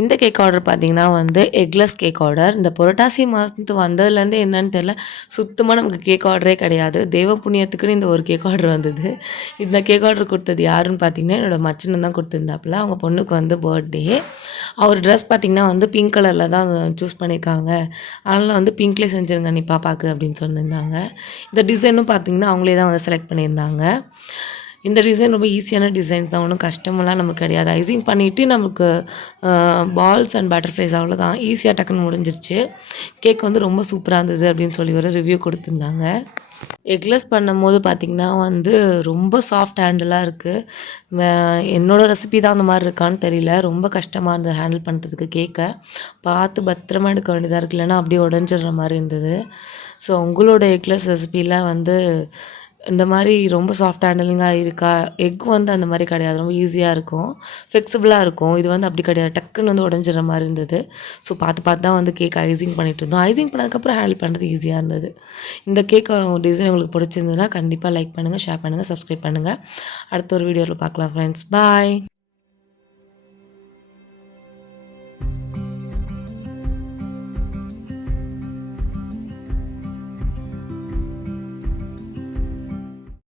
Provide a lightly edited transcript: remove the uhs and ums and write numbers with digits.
இந்த cake order பார்த்தீங்கன்னா வந்து எக்லெஸ் கேக் ஆர்டர். இந்த புரட்டாசி மாதத்து வந்ததுலேருந்து என்னன்னு தெரியல, சுத்தமாக நமக்கு கேக் ஆர்டரே கிடையாது. தெய்வ புண்ணியத்துக்குன்னு இந்த ஒரு கேக் ஆர்டர் வந்தது. இந்த கேக் ஆர்டர் கொடுத்தது யாருன்னு பார்த்தீங்கன்னா, என்னோட மச்சினன் தான் கொடுத்துருந்தாப்புல. அவங்க பொண்ணுக்கு வந்து பர்த்டே. அவர் ட்ரெஸ் பார்த்தீங்கன்னா வந்து பிங்க் கலரில் தான் சூஸ் பண்ணியிருக்காங்க. அதனால் வந்து பிங்க்லேயே செஞ்சுருங்க நீ பாப்பாக்கு அப்படின்னு சொல்லியிருந்தாங்க. இந்த டிசைனும் பார்த்தீங்கன்னா அவங்களே தான் வந்து செலக்ட் பண்ணியிருந்தாங்க. இந்த டிசைன் ரொம்ப ஈஸியான டிசைன்ஸ் தான், ஒன்றும் கஷ்டமெல்லாம் நமக்கு கிடையாது. ஐசிங் பண்ணிவிட்டு நமக்கு பால்ஸ் அண்ட் பட்டர்ஃப்ளைஸ் அவ்வளோதான், ஈஸியாக டக்குன்னு முடிஞ்சிருச்சு. கேக் வந்து ரொம்ப சூப்பராக இருந்தது அப்படின்னு சொல்லி ஒரு ரிவ்யூ கொடுத்துருந்தாங்க. எக்லெஸ் பண்ணும்போது பார்த்திங்கன்னா வந்து ரொம்ப சாஃப்ட் ஹேண்டிலாக இருக்குது. என்னோடய ரெசிபி தான் அந்த மாதிரி இருக்கான்னு தெரியல. ரொம்ப கஷ்டமாக இருந்தது ஹேண்டில் பண்ணுறதுக்கு. கேக்கை பார்த்து பத்திரமா எடுக்க வேண்டியதாக இருக்குது, இல்லைன்னா அப்படியே உடஞ்சிடுற மாதிரி இருந்தது. ஸோ உங்களோட எக்லெஸ் ரெசிபியில் வந்து இந்த மாதிரி ரொம்ப சாஃப்ட் ஹேண்டிலிங்காக இருக்கா? எக் வந்து அந்த மாதிரி கிடையாது, ரொம்ப ஈஸியாக இருக்கும், ஃப்ளெக்சிபிளாக இருக்கும். இது வந்து அப்படி கிடையாது, டக்குன்னு வந்து உடஞ்சிற மாதிரி இருந்தது. ஸோ பார்த்து பார்த்து தான் வந்து கேக் ஐசிங் பண்ணிகிட்டு இருந்தோம். ஐசிங் பண்ணதுக்கப்புறம் ஹேண்டில் பண்ணுறது ஈஸியாக இருந்தது. இந்த கேக் டிசைன் உங்களுக்கு பிடிச்சிருந்ததுன்னா கண்டிப்பாக லைக் பண்ணுங்கள், ஷேர் பண்ணுங்கள், சப்ஸ்கிரைப் பண்ணுங்கள். அடுத்த ஒரு வீடியோவில் பார்க்கலாம் ஃப்ரெண்ட்ஸ். பாய்.